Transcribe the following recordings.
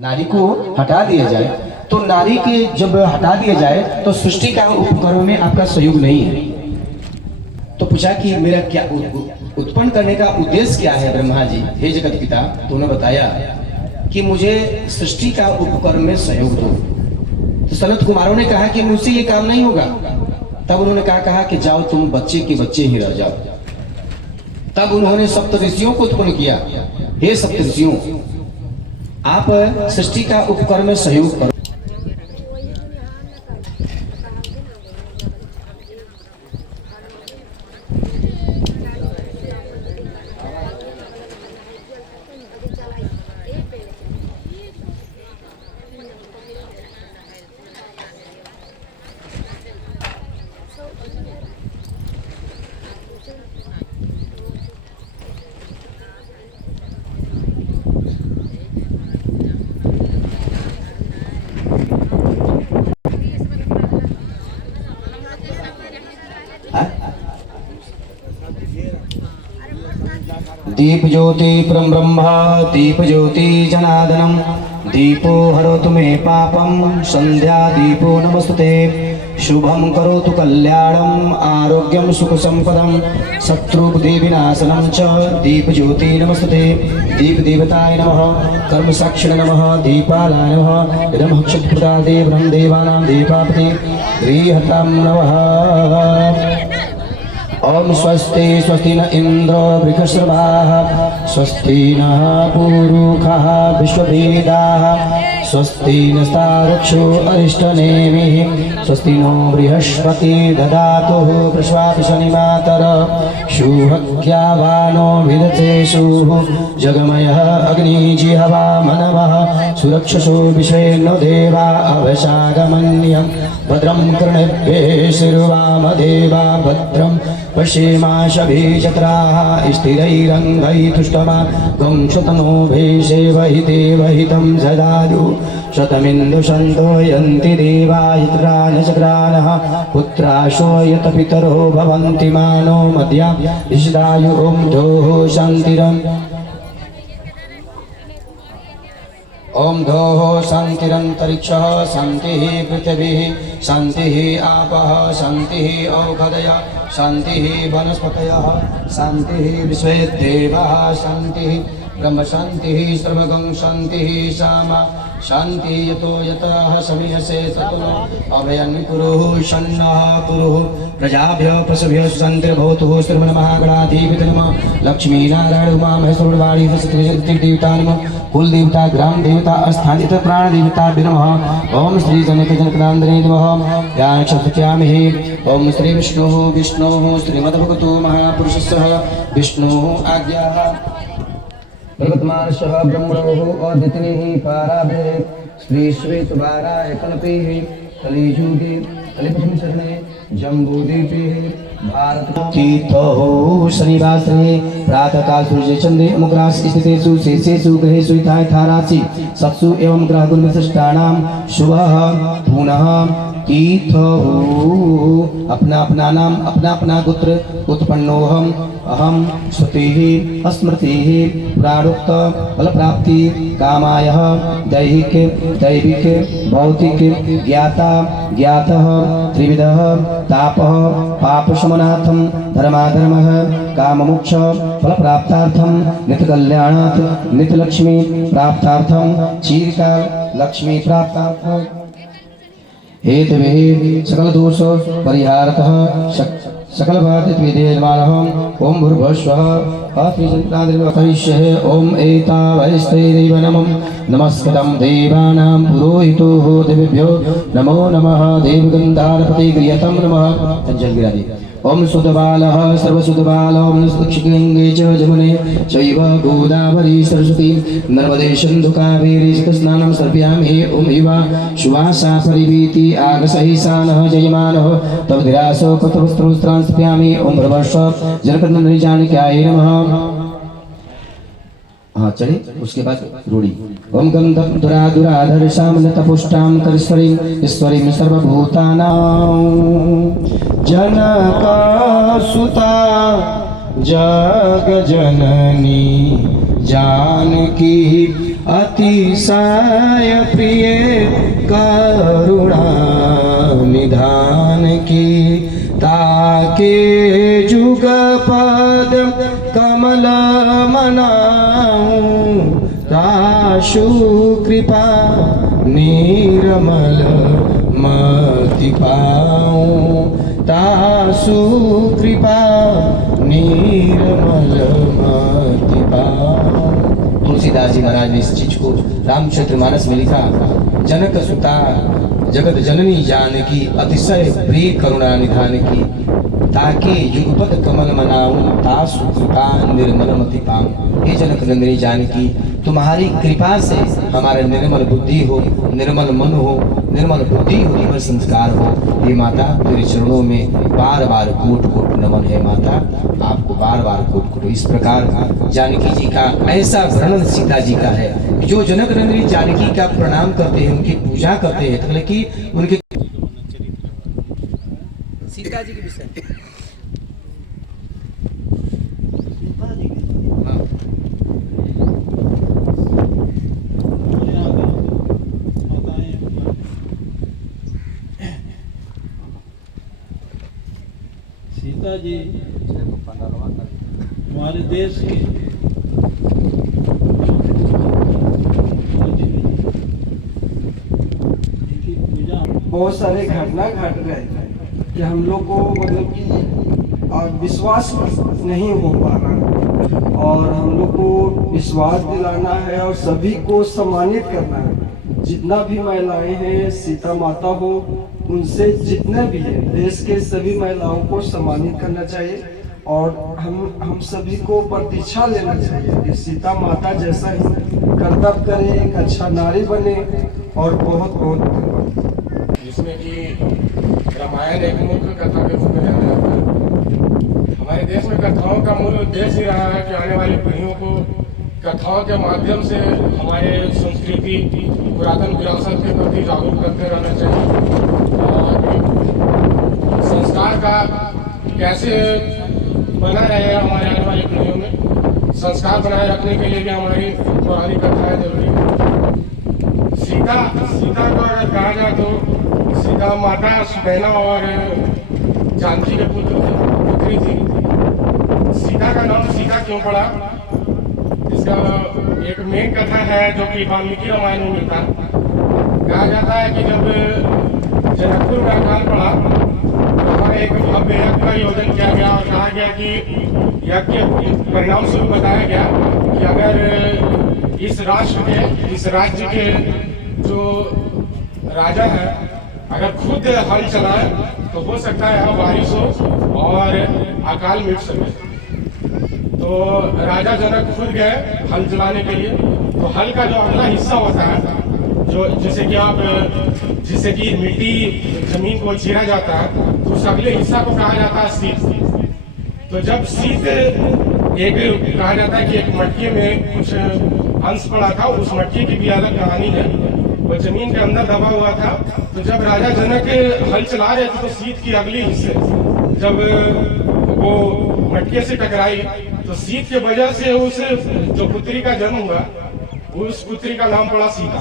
नारी को हटा दिया जाए, तो नारी के जब हटा दिया जाए तो सृष्टि का उपकर्म में आपका सहयोग नहीं है। तो पूछा कि मेरा क्या उत्पन्न करने का उद्देश्य क्या है ब्रह्मा जी, हे जगत पिता। तो उन्होंने बताया कि मुझे सृष्टि का उपकर्म में सहयोग दो। तो सनत कुमारों ने कहा कि मुझसे ये काम नहीं होगा। तब उन्होंने कहा कि जाओ तुम बच्चे के बच्चे ही रह जाओ। तब उन्होंने सप्त ऋषियों को उत्पन्न किया। हे सप्त ऋषियों, आप सृष्टि का उपकर्म में सहयोग करो। दीप ज्योति परम ब्रह्मा, दीप ज्योति जनार्दनम, दीपो हरोतु मे पापम, संध्या दीपो नमस्ते। शुभम करोतु कल्याणम, आरोग्यम सुख संपदम, शत्रुबुद्धि विनाशनम च। दीप ज्योति नमस्ते। दीप देवताय नमः, कर्म साक्षिणे नमः, दीपालाय नमः। इदं क्षुद्रप्रदादे ब्रह्म देवानां दीपापते गृहतां नमः। ओम स्वस्ति स्वस्ति न इंद्र वृषभाः, स्वस्ति नः पूरुषाः विश्ववेदाः, स्वस्ति नस्तार्क्ष्यो अरिष्टनेमिः, स्वस्ति नो बृहस्पति ददातु प्रश्वापि शनिमातर। शुभज्ञावानो विदतेषु जगमयः अग्निजिह्वा मनवः, सुरक्षसो विषेनो देवा अवशागमन्यं। भद्रं कर्णेभ्यः शृणुयामदेवा, भद्रं पश्येमाशभिजत्राः स्थिरैरङ्गैस्तुष्टुवागं शतनो भेषेवहि देवहितं ददातु। शतमिन्दुशन्तो यन्ति देवा यत्रानचक्रानः, पुत्राशो यत पितरो भवन्ति मानो मध्या ऋषदायु। ॐ धोः शान्तिरम्, ओम धोः शान्तिरन्तरिक्षः, शान्तिः पृथिवीः, शान्तिः आपः, शान्तिः औषधयः, शान्तिः वनस्पतयः, शान्तिः विश्वे देवाः, शान्तिः ब्रह्म, शान्तिः सर्वगं, शान्तिः सामा, शान्ति यतो यतः समीयसे ततो अभयं कुरुः शन्नः कुरुः। प्रजाभ्यः पशुभ्यः शान्तिर्भवतु। श्रीमन्महागणाधिपते नमः। लक्ष्मीनारायण उमा महेश्वरवाणी देवता नमः। कुल देवता, ग्राम देवता, स्थानित प्राण देवता नमः। ओम श्री जनक जनकनंदने नमः। ज्ञान चक्षुषामहे। ओम श्री विष्णुः विष्णुः श्रीमद्भगवतो महापुरुषस्य विष्णुः आज्ञाः प्रवर्तमानस्य ब्रह्मणोः अद्वितीयः पराब्रह्म श्री श्वेतवाराय कल्पेः कलियुगे कलिपथमशरणे जम्बूद्वीपे भारत तीर्थो शनिवासरे प्रातःकाल सूर्य चंद्रे अमुग्रास स्थितेषु शेषेषु ग्रहेषु यथा राशि सत्सु एवं ग्रह गुण विशिष्टानां शुभः पुनः तीर्थ अपना अपना नाम अपना अपना गोत्र उत्पन्नोहम अहम श्रुतिः स्मृतिः प्राणोक्त फल प्राप्ति कामायः दैहिक दैविक भौतिक ज्ञाता ज्ञातः त्रिविधः तापः पापशमनार्थं धर्माधर्मः काममोक्ष फल प्राप्तार्थं नित्यकल्याणात् नित्यलक्ष्मी प्राप्तार्थं चिरकाल लक्ष्मी प्राप्तार्थं हेतुभिः सकल दोष परिहारतः सकल भारतविदेयमानः। ओम भूर्भुवस्वः अत्रिजन्तादिर्वकरिष्यः। ओम एतावैस्तैरेव नमः। नमस्कृतं देवानां पुरोहितोः देवेभ्यो नमो नमः। देवगन्धारपते गृहतं नमः। तञ्जल गिरादि। ओम सुदबालः सर्वसुदबालः गंगे च जमुने चैव गोदावरी सरस्वती नर्मदे सिन्धु कावेरी स्नानं सर्पयामि। ओम इवा सुवासा परिवीति आगसहिसानः जयमानः तव धिरासो कृतवस्त्रवस्त्रांस्यामि। ओम भ्रवस्व जनकनंदनी जानक्याय नमः। हाँ चले उसके बाद रूढ़ी। ओम गंधम दुराधर सामने तपुष्टाम करीश्वरीं ईश्वरीं सर्वभूतानां जनका सुता जग जननी जानकी अतिशय प्रिय करुणा निधान की, ताके जुग पद कमल मनाऊं, ताशु कृपा निर्मल मति पाऊं, तासु कृपा निर्मल मति पाऊं। तुलसीदास जी महाराज ने इस चीज को रामचरितमानस में लिखा। जनक सुता जगत जननी जानकी, अतिशय प्रिय करुणा निधान की, ताके युगपद कमल मनाऊं, तासु कृपा निर्मल मति पाऊं। हे जनक नंदिनी जानकी, तुम्हारी कृपा से हमारा निर्मल बुद्धि हो, निर्मल मन हो, निर्मल बुद्धि हो, निर्मल संस्कार हो। हे माता, तेरे चरणों में बार बार कोट कोट नमन है माता, आपको बार बार कोट कोट। इस प्रकार जानकी जी का ऐसा वर्णन सीता जी का है। जो जनक नंदिनी जानकी का प्रणाम करते हैं, उनकी पूजा करते हैं, मतलब कि उनके सीता जी के विषय सीता जी हमारे देश की बहुत सारे घटना घट गए कि हम लोग को मतलब कि विश्वास नहीं हो पा रहा, और हम लोग को विश्वास दिलाना है और सभी को सम्मानित करना है। जितना भी महिलाएं हैं, सीता माता हो, उनसे जितने भी हैं, देश के सभी महिलाओं को सम्मानित करना चाहिए, और हम सभी को प्रतीक्षा लेना चाहिए कि सीता माता जैसा ही कर्तव्य करे, एक अच्छा नारी बने। और बहुत बहुत धन्यवाद। जिसमें कि रामायण एक मुख्य कथा के रूप में जाना जाता है। हमारे देश में कथाओं का मूल उद्देश्य ही रहा है कि आने वाली पीढ़ियों को कथाओं के माध्यम से हमारे संस्कृति, पुरातन विरासत के प्रति जागरूक करते रहना चाहिए, और संस्कार का कैसे बना रहे हमारे आने वाली पीढ़ियों में, संस्कार बनाए रखने के लिए भी हमारी पौराणिक कथाएं जरूरी है। सीता को अगर कहा जाए तो सीता माता सुनैना और जानकी के पुत्री थी। सीता का नाम सीता क्यों पड़ा, इसका एक मेन कथा है जो कि वाल्मीकि रामायण में मिलता है। कहा जाता है कि जब जनकपुर में अकाल पड़ा तो वहाँ एक भव्य यज्ञ का आयोजन किया गया, और कहा गया कि यज्ञ परिणाम स्वरूप बताया गया कि अगर इस राष्ट्र के, इस राज्य के जो राजा है अगर खुद हल चलाए तो हो सकता है यहाँ बारिश हो और अकाल मिट सके। तो राजा जनक खुद गए हल चलाने के लिए। तो हल का जो अगला हिस्सा होता है, जो जिससे कि मिट्टी जमीन को चीरा जाता है, तो उस अगले हिस्सा को कहा जाता है सीत। तो जब सीत एक कहा जाता है कि एक मटके में कुछ अंश पड़ा था, उस मटके की भी अलग कहानी है, वो जमीन के अंदर दबा हुआ था। तो जब राजा जनक हल चला रहे थे तो सीत की अगली हिस्से जब वो मटके से टकराई तो सीत के वजह से उस जो पुत्री का जन्म हुआ, उस पुत्री का नाम पड़ा सीता।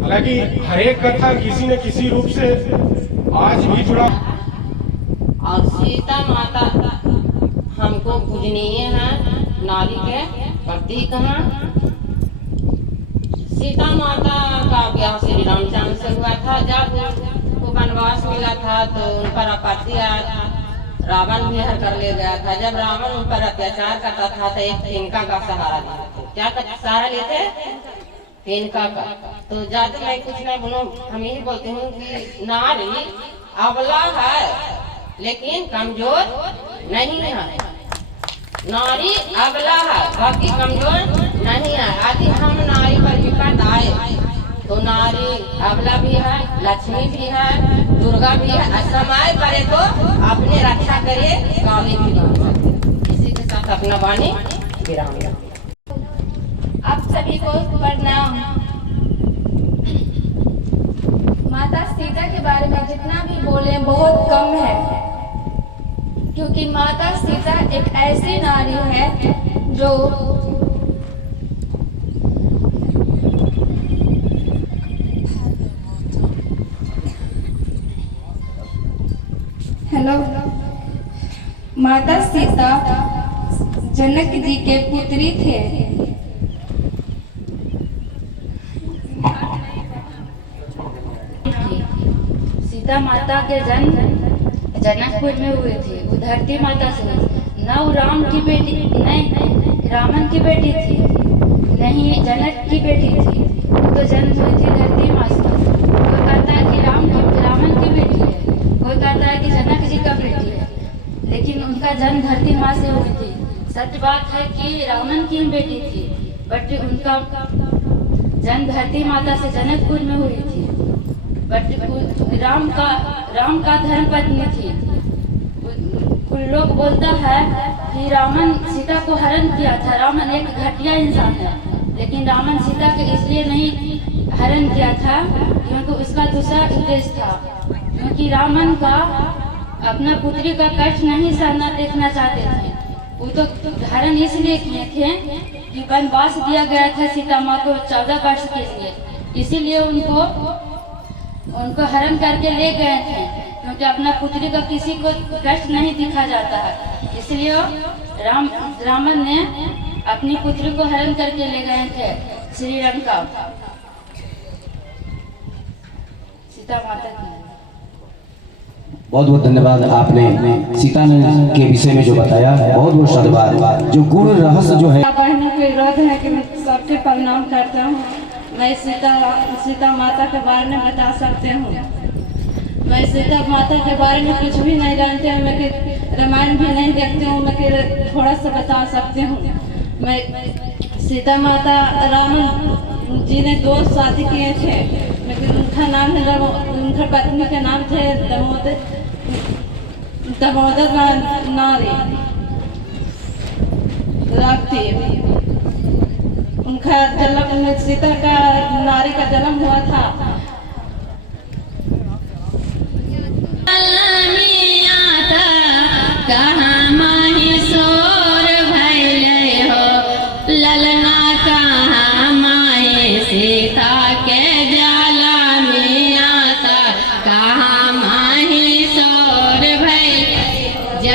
हालांकि हर एक कथा किसी न किसी रूप से आज भी जुड़ा। और सीता माता हमको पूजनीय है, नारी के प्रतीक हैं। सीता माता का ब्याह श्री रामचंद्र से हुआ था। जब उनको वनवास मिला था तो उन पर आपत्ति आया, रावण भी हर कर ले गया था। जब रावण उन पर अत्याचार करता था तो एक तिनका का सहारा लेते। क्या सहारा लेते? तिनका का। तो ज्यादा मैं कुछ नहीं बोलूं, हम यही बोलते हूँ कि नारी अबला है लेकिन कमजोर नहीं है। नारी अबला है बाकी कमजोर नहीं है। यदि हम नारी पर विपद आए तो नारी अबला भी है, लक्ष्मी भी है, दुर्गा भी है। समय पड़े तो अपने रक्षा करे, काली भी बन सकते। इसी के साथ अपना वाणी विराम। आप सभी को प्रणाम। माता सीता के बारे में जितना भी बोले बहुत कम है, क्योंकि माता सीता एक ऐसी नारी है जो मतलब माता सीता जनक जी के पुत्री थे। सीता माता के जन्म जनकपुर में हुए थे। वो धरती माता से न वो राम की बेटी, नहीं रावण की बेटी थी, नहीं जनक की बेटी थी। वो तो जन्म हुई थी धरती माँ से। वो कहता है कि रावण की बेटी है, वो कहता है कि जनक जी का बेटी है, लेकिन उनका जन्म धरती माँ से हुई थी। सच बात है कि रावण की बेटी थी, बट उनका जन्म धरती माता से जनकपुर में हुई थी। बट राम का धर्म पत्नी थी। कुछ लोग बोलता है कि रावण सीता को हरण किया था। रावण एक घटिया इंसान है, लेकिन रावण सीता के इसलिए नहीं हरण किया था क्योंकि उसका दूसरा उद्देश्य था। क्योंकि रावण का अपना पुत्री का कष्ट नहीं सहना देखना चाहते थे। वो तो हरण इसलिए किए थे कि वनवास दिया गया था सीता माँ को 14 वर्ष के लिए, इसीलिए उनको हरण करके ले गए थे। क्योंकि अपना पुत्री का किसी को कष्ट नहीं दिखा जाता है, इसलिए रावण ने अपनी पुत्री को हरण करके ले गए थे श्रीलंका। सीता माता की बहुत बहुत धन्यवाद। आपने सीता के विषय में जो बताया, बहुत बहुत धन्यवाद। जो गुण रहस्य जो है, बहनों के विरोध है कि मैं सबके प्रणाम करता हूँ। मैं सीता माता के बारे में बता सकती हूँ। मैं सीता माता के बारे में कुछ भी नहीं जानती हूँ, मैं रामायण भी नहीं देखती हूँ, मैं थोड़ा सा बता सकती हूँ। मैं सीता माता रावण जी ने 2 शादी किए थे, लेकिन उनका नाम है उनका पत्नी के नाम थे दामोदर नारी राप्ती। उनका जन्म सीता का नारी का जन्म हुआ था।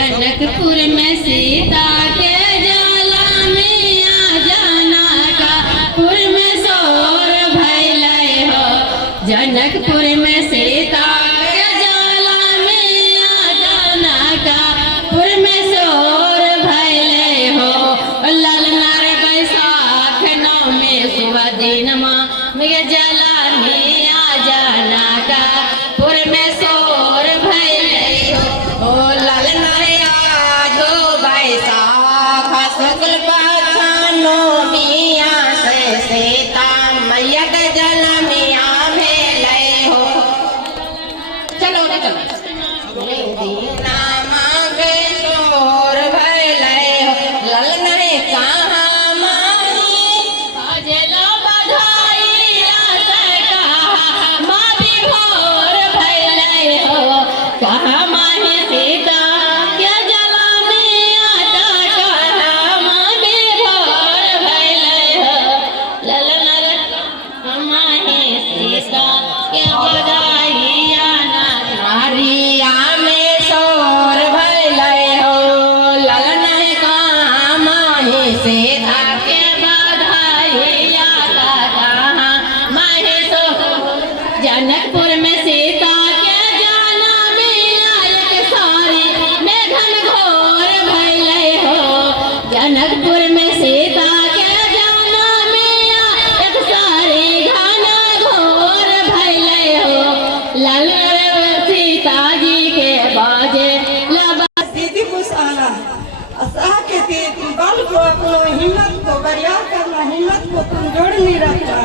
जनकपुर में सीता के जाला में आ जाना का पुर में शोर भैले हो। जनकपुर में सीता के जाला में आ जाना का पुर में शोर भैले हो। ललना रे बैसाख नौ में सुबह दिन माँ में जला में आ जाना का पुर में शोर भैले हो। ललना रे शुक्ल पाछानो मिया से सीता मैया के जन्म मिया भेले हो। चलो रे चलो दीना मांगे शोर भैले हो। ललन रे कहाँ माही अजला बधाई से कहा माँ भी भोर भैले हो। कहाँ माही सीता जनकपुर में सीता के जाना में आयक सारी में घन घोर भैले हो। जनकपुर में सीता के जाना में आयक सारी घन घोर भैले हो। लाल सीता जी के बाजे लबा दीदी गुस्साना असाह के बल को अपनो हिम्मत को बरियार करना, हिम्मत को कमजोर नहीं रखना।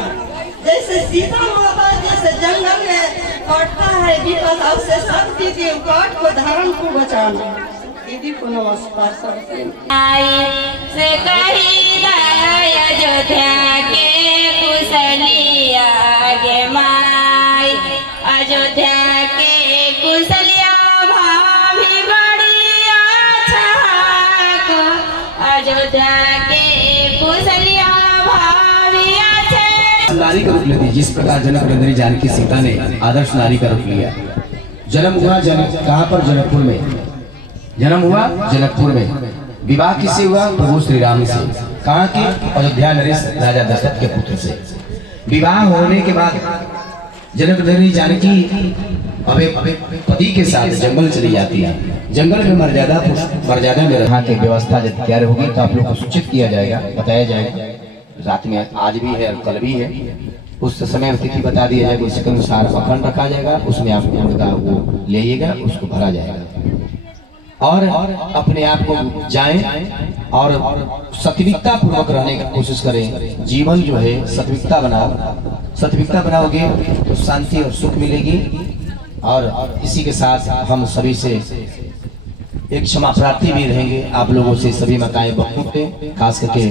जैसे सीता माता जैसे जंगल में काटता है विपद, उससे सब दीदी काट को धर्म को बचाना। दीदी को नमस्कार सबसे। से कही अयोध्या के कुशलिया गे माई, अयोध्या के कुशलिया भाभी बढ़िया छाक। अयोध्या के कुशलिया भाभी नारी का रूप लेती, जिस प्रकार जनक नंदिनी जानकी सीता ने आदर्श नारी का रूप लिया। जन्म हुआ कहाँ पर? जनकपुर में। जन्म हुआ जनकपुर में। विवाह किससे हुआ? प्रभु श्री राम से। कहाँ के? अयोध्या नरेश राजा दशरथ के पुत्र से। विवाह होने के बाद जनक नगरी जानकी अबे पति के साथ जंगल चली जाती है। जंगल में मर्यादा में रहने की व्यवस्था जब तैयार होगी तो आप लोग को सूचित किया जाएगा, बताया जाएगा। रात में आज भी है और कल भी है, उस समय तिथि बता दिया जाएगा, उसके अनुसार मक्खन रखा जाएगा, उसमें आप उनका वो लेइएगा, उसको भरा जाएगा। और अपने आप को जाएं और सत्विकता पूर्वक रहने की कोशिश करें। जीवन जो है सत्विकता बनाओगे तो शांति और सुख मिलेगी। और इसी के साथ हम सभी से एक क्षमा प्रार्थी भी रहेंगे आप लोगों से, सभी माताएं बहुत हैं, खास करके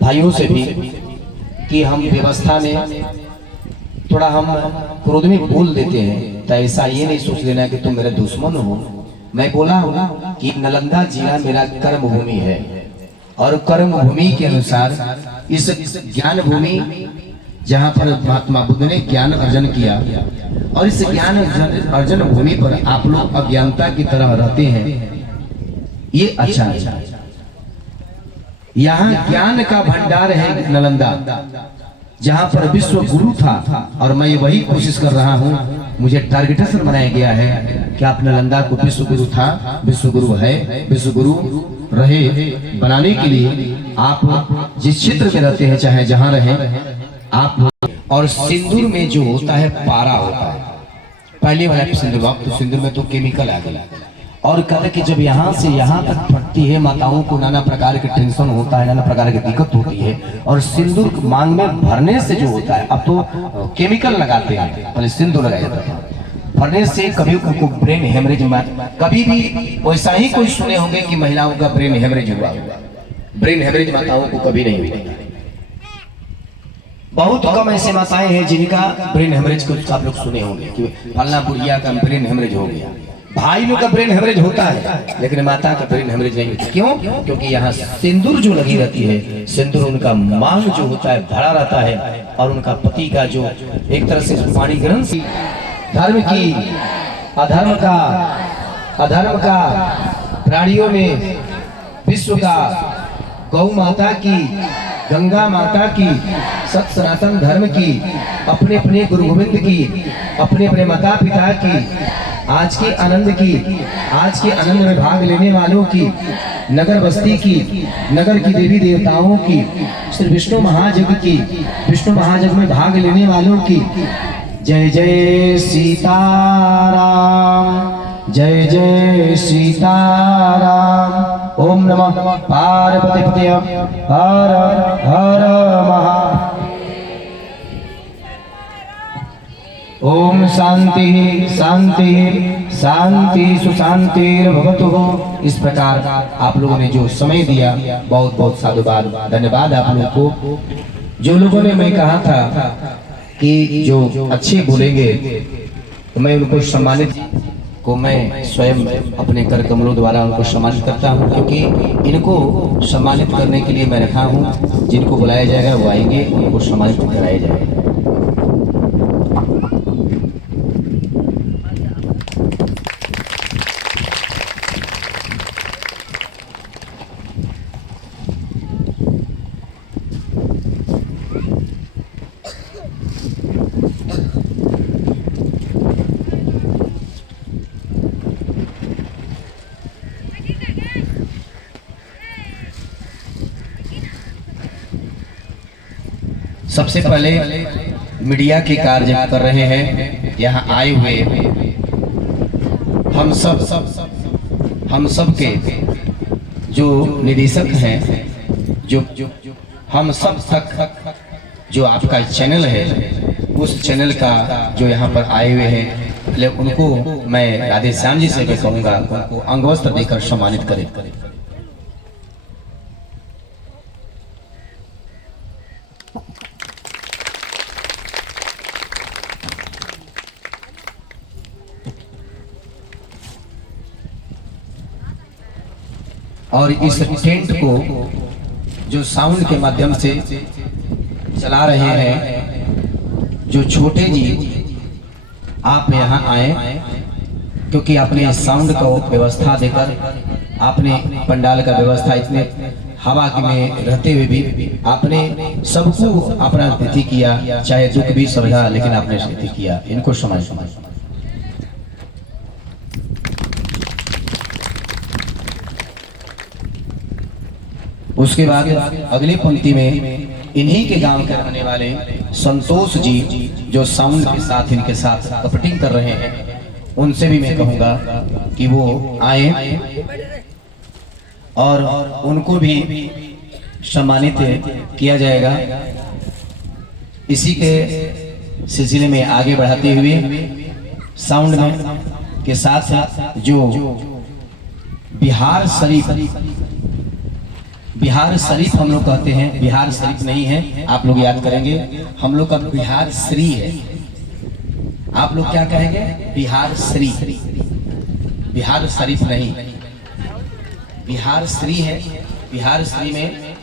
भाइयों से भी, कि हम व्यवस्था में थोड़ा हम क्रोध में बोल देते हैं। तो ऐसा ये नहीं सोच लेना कि तुम मेरे दुश्मन हो। मैं बोला हूँ कि नालंदा जिला मेरा कर्म भूमि है और कर्म भूमि के अनुसार इस ज्ञान भूमि जहाँ पर महात्मा बुद्ध ने ज्ञान अर्जन किया और इस ज्ञान अर्जन भूमि पर आप लोग अज्ञानता की तरह रहते हैं, ये अच्छा है। यहाँ ज्ञान का भंडार है नालंदा, जहाँ पर विश्व गुरु था और मैं वही कोशिश कर रहा हूँ। मुझे टारगेटेशन बनाया गया है कि आप नालंदा को विश्व गुरु था, विश्व गुरु है, विश्व गुरु रहे बनाने के लिए आप जिस क्षेत्र में रहते हैं, चाहे जहाँ रहे आप। और सिंदूर में जो होता है पारा होता है, पहले वाला सिंदूर, तो सिंदूर में तो केमिकल आ गया। और कहते कि जब यहाँ से यहाँ तक फटती है, माताओं को नाना प्रकार के टेंशन होता है, नाना प्रकार की दिक्कत होती है। और सिंदूर मांग में भरने से जो होता है, अब तो केमिकल लगाते हैं, पहले सिंदूर लगाया जाता है। भरने से कभी उनको ब्रेन हेमरेज, कभी भी वैसा ही कोई सुने होंगे कि महिलाओं का ब्रेन हेमरेज हुआ। ब्रेन हेमरेज माताओं को कभी नहीं हुई। बहुत कम ऐसे माताएं हैं जिनका ब्रेन हेमरेज को आप लोग सुने होंगे कि फलना बुढ़िया का ब्रेन हेमरेज हो गया। भाई लोग का ब्रेन हेमरेज होता है, लेकिन माता का ब्रेन हेमरेज नहीं होता। क्यों? क्योंकि यहाँ सिंदूर जो लगी रहती है, सिंदूर उनका मांग जो होता है भरा रहता है, और उनका पति का जो एक तरह से पानी ग्रहण से धर्म की अधर्म का प्राणियों में विश्व का गौ माता की, गंगा माता की, सत सनातन धर्म की, अपने अपने गुरु गोविंद की, अपने अपने माता पिता की, आज के आनंद में भाग लेने वालों की, नगर बस्ती की, नगर की देवी देवताओं की, श्री विष्णु महायज्ञ की, विष्णु महायज्ञ में भाग लेने वालों की। जय जय सीताराम, जय जय सीताराम। ओम नमः पार्वती हर हर महा। ओम शांति शांति शांति सुशांतिर्भवतु। इस प्रकार आप लोगों ने जो समय दिया, बहुत बहुत साधुवाद, धन्यवाद आप लोगों को। जो लोगों ने मैं कहा था कि जो अच्छे बोलेंगे तो मैं उनको सम्मानित को मैं स्वयं अपने कर कमलों द्वारा उनको सम्मानित करता हूं, क्योंकि इनको सम्मानित करने के लिए मैं रखा हूं। जिनको बुलाया जाएगा वो आएंगे, उनको सम्मानित कराया जाएगा। सबसे पहले मीडिया के कार्य कर रहे हैं यहाँ आए हुए हम सब के जो निदेशक हैं, जो हम सब तक जो आपका चैनल है, उस चैनल का जो यहाँ पर आए हुए हैं, पहले उनको मैं राधे श्याम जी से भी कहूँगा उनको अंगवस्त्र देकर सम्मानित करें। और इस टेंट को जो साउंड के माध्यम से चला रहे हैं, जो छोटे जी आप यहाँ आए क्योंकि आपने साउंड का व्यवस्था देकर, आपने पंडाल का व्यवस्था इतने हवा में रहते हुए भी आपने सबको अपना अतिथि किया, चाहे दुख भी समझा लेकिन आपने अतिथि किया। इनको समझ उसके बाद अगली पंक्ति में इन्हीं के गांव के रहने वाले संतोष जी जो साउंड के साथ इनके साथ कपटिंग कर रहे हैं, उनसे भी मैं कहूंगा कि वो आए और उनको भी सम्मानित किया जाएगा। इसी के सिलसिले में आगे बढ़ाते हुए साउंड में के साथ जो बिहार शरीफ हम लोग कहते हैं, बिहार शरीफ नहीं है, आप लोग याद करेंगे, हम लोग का बिहार श्री है। आप लोग क्या कहेंगे? बिहार श्री, बिहार शरीफ नहीं, बिहार श्री है। बिहार श्री में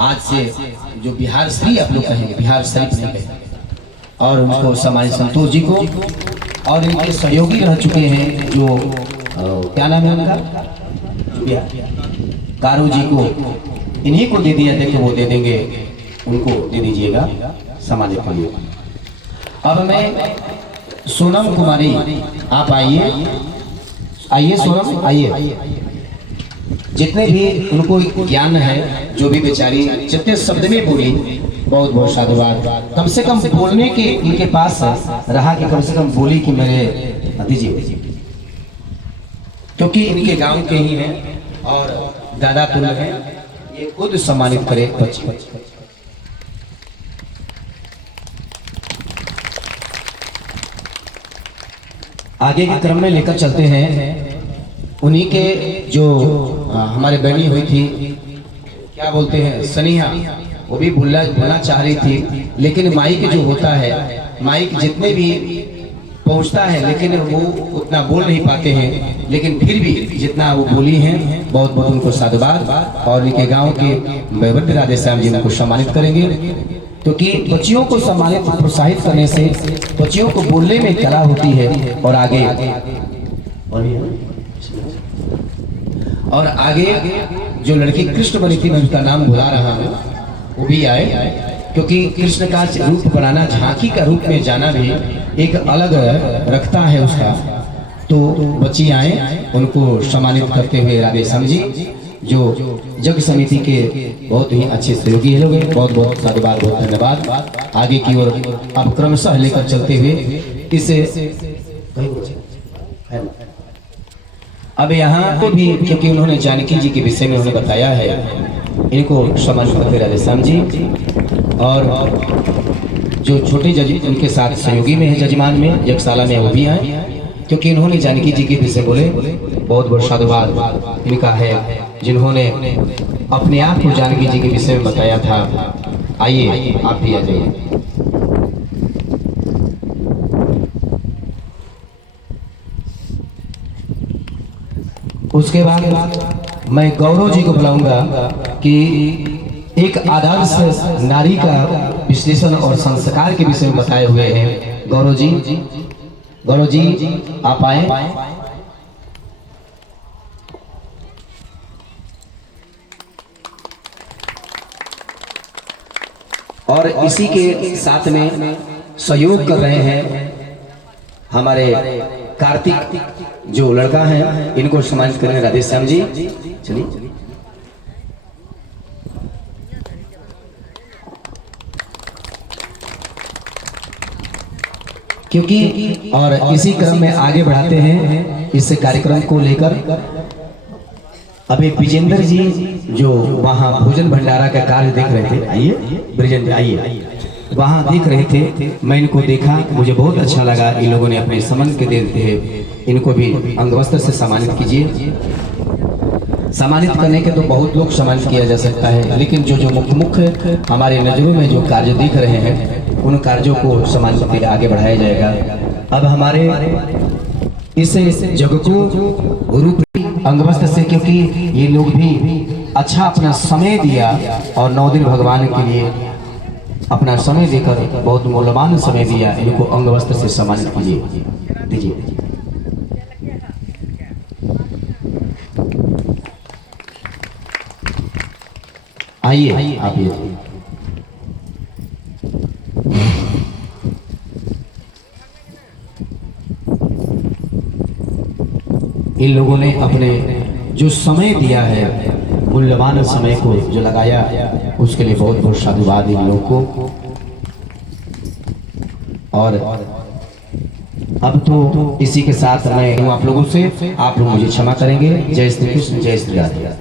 आज से जो बिहार श्री आप लोग कहेंगे, बिहार शरीफ नहीं कहेंगे। और उनको सम्मानित संतोष जी को और इनके सहयोगी रह चुके हैं जो क्या नाम है उनका, कारू जी को, इन्हीं को दे दिया था कि वो दे देंगे, उनको दे दीजिएगा सम्मानित के लिए। अब मैं सोनम कुमारी, आप आइए, आइए सोनम, आइए। जितने भी उनको ज्ञान है, जो भी बेचारी जितने शब्द में बोली, बहुत बहुत साधुवाद। कम से कम बोलने के इनके पास रहा कि कम से कम बोली कि मेरे दीजिए, क्योंकि इनके गांव के ही हैं और दादा तुल्य हैं, ये खुद सम्मानित करे बच्चे। आगे के क्रम में लेकर चलते हैं। उन्हीं के जो हमारे बहनी हुई थी, क्या बोलते हैं, सनिया, वो भी बोलना चाह रही थी, लेकिन माइक जो होता है, माइक जितने भी पहुंचता है लेकिन वो उतना बोल नहीं पाते हैं, लेकिन फिर भी जितना वो बोली हैं, बहुत बहुत उनको साधुवाद। और इनके गांव के वैभव राधे श्याम जी उनको सम्मानित करेंगे, क्योंकि बच्चियों को सम्मानित प्रोत्साहित करने से बच्चियों को बोलने में कला होती है और आगे जो लड़की कृष्ण बनी थी, मैं उसका नाम भुला रहा हूँ, वो भी आए, क्योंकि कृष्ण का रूप बनाना, झांकी का रूप में जाना भी एक अलग रखता है उसका। तो बच्ची आए, उनको सम्मानित करते हुए राधे श्याम जी जो जग समिति के बहुत ही अच्छे सहयोगी है लोग, बहुत बहुत साधुवाद, बहुत धन्यवाद। आगे की ओर अब क्रमशः लेकर चलते हुए इसे अब यहाँ को भी, क्योंकि उन्होंने जानकी जी के विषय में उन्होंने बताया है, इनको सम्मानित करते राधे श्याम जी। और जो छोटे जज उनके साथ सहयोगी में है, जजमान में, यज्ञशाला में, वो भी आए, क्योंकि इन्होंने जानकी जी के विषय बोले। बहुत बहुत साधुवाद इनका है, जिन्होंने अपने आप को जानकी जी के विषय में बताया था। आइए आप भी आ जाइए। उसके बाद मैं गौरव जी को बुलाऊंगा कि एक आदर्श नारी का विश्लेषण और संस्कार के विषय में बताए हुए हैं। गौरव जी आप आए। और इसी के साथ में सहयोग कर रहे हैं हमारे कार्तिक जो लड़का है, इनको सम्मानित करेंगे राधे श्याम जी। चलिए क्योंकि और इसी क्रम में आगे बढ़ाते हैं इस कार्यक्रम को लेकर। अभी विजेंद्र जी जो वहाँ भोजन भंडारा का कार्य देख रहे थे, आइए ब्रिजेंद्र आइए, वहाँ देख रहे थे, मैं इनको देखा, मुझे बहुत अच्छा लगा। इन लोगों ने अपने सम्मान के देते हैं, इनको भी अंगवस्त्र से सम्मानित कीजिए। सम्मानित करने के तो बहुत लोग सम्मानित किया जा सकता है, लेकिन जो मुख्य हमारे नजरों में जो कार्य दिख रहे हैं, उन कार्यों को सम्मानित करके आगे बढ़ाया जाएगा। अब हमारे इस जग को रूप अंगवस्त्र से, क्योंकि ये लोग भी अच्छा अपना समय दिया और 9 दिन भगवान के लिए अपना समय देकर बहुत मूल्यवान समय दिया, इनको अंगवस्त्र से सम्मानित कीजिए, दीजिए। आइए आप ये इन लोगों ने अपने जो समय दिया है, मूल्यवान समय को जो लगाया, उसके लिए बहुत बहुत साधुवाद इन लोगों को। और अब तो इसी के साथ मैं हूँ आप लोगों से, आप लोग मुझे क्षमा करेंगे। जय श्री कृष्ण, जय श्री राधे।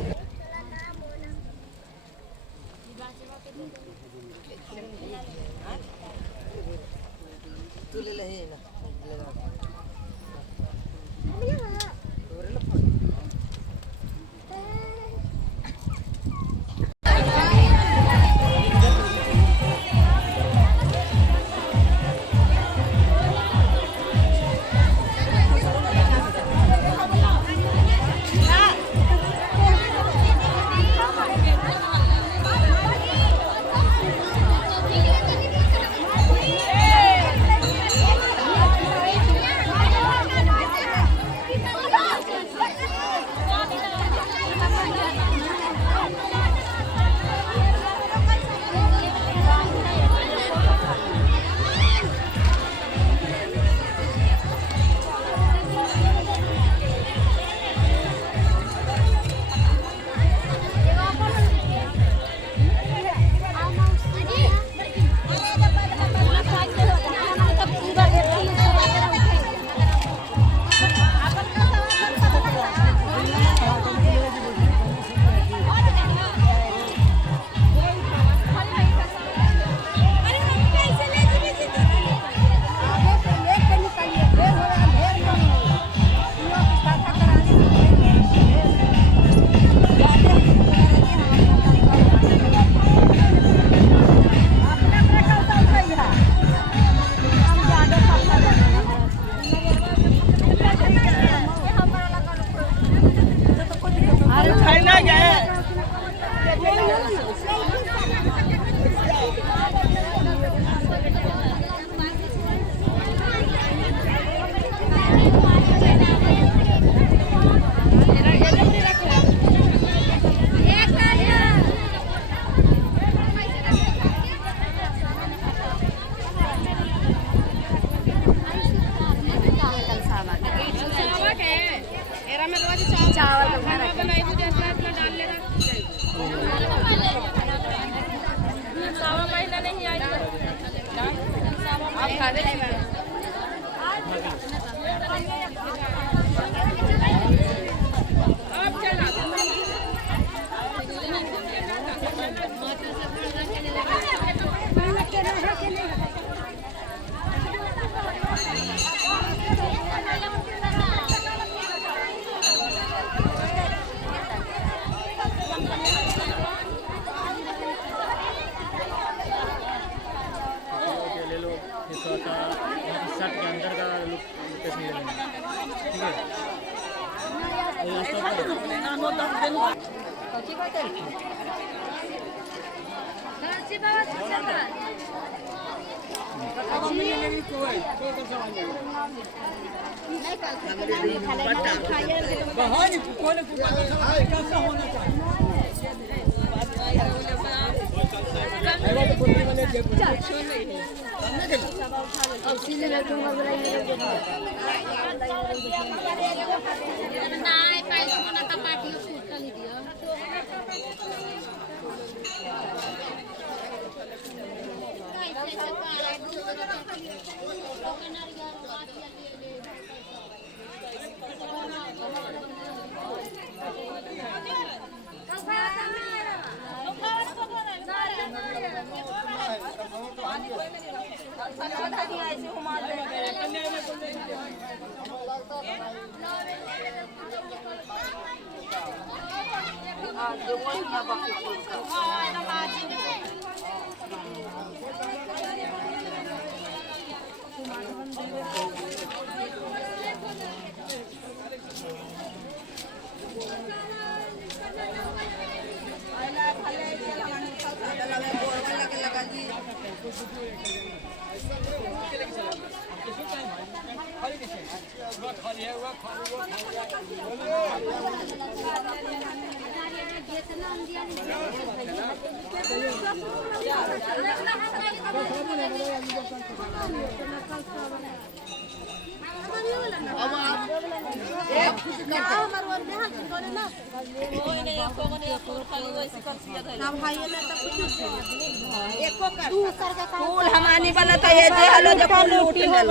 फूल हमानी वाला तो ये जे हलो जब फूल लूटी हो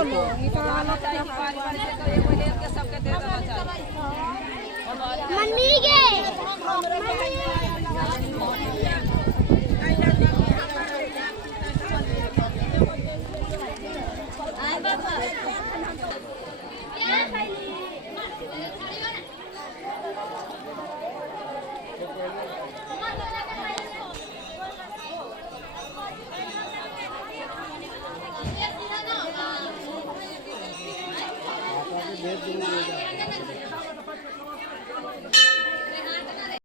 मन्नी के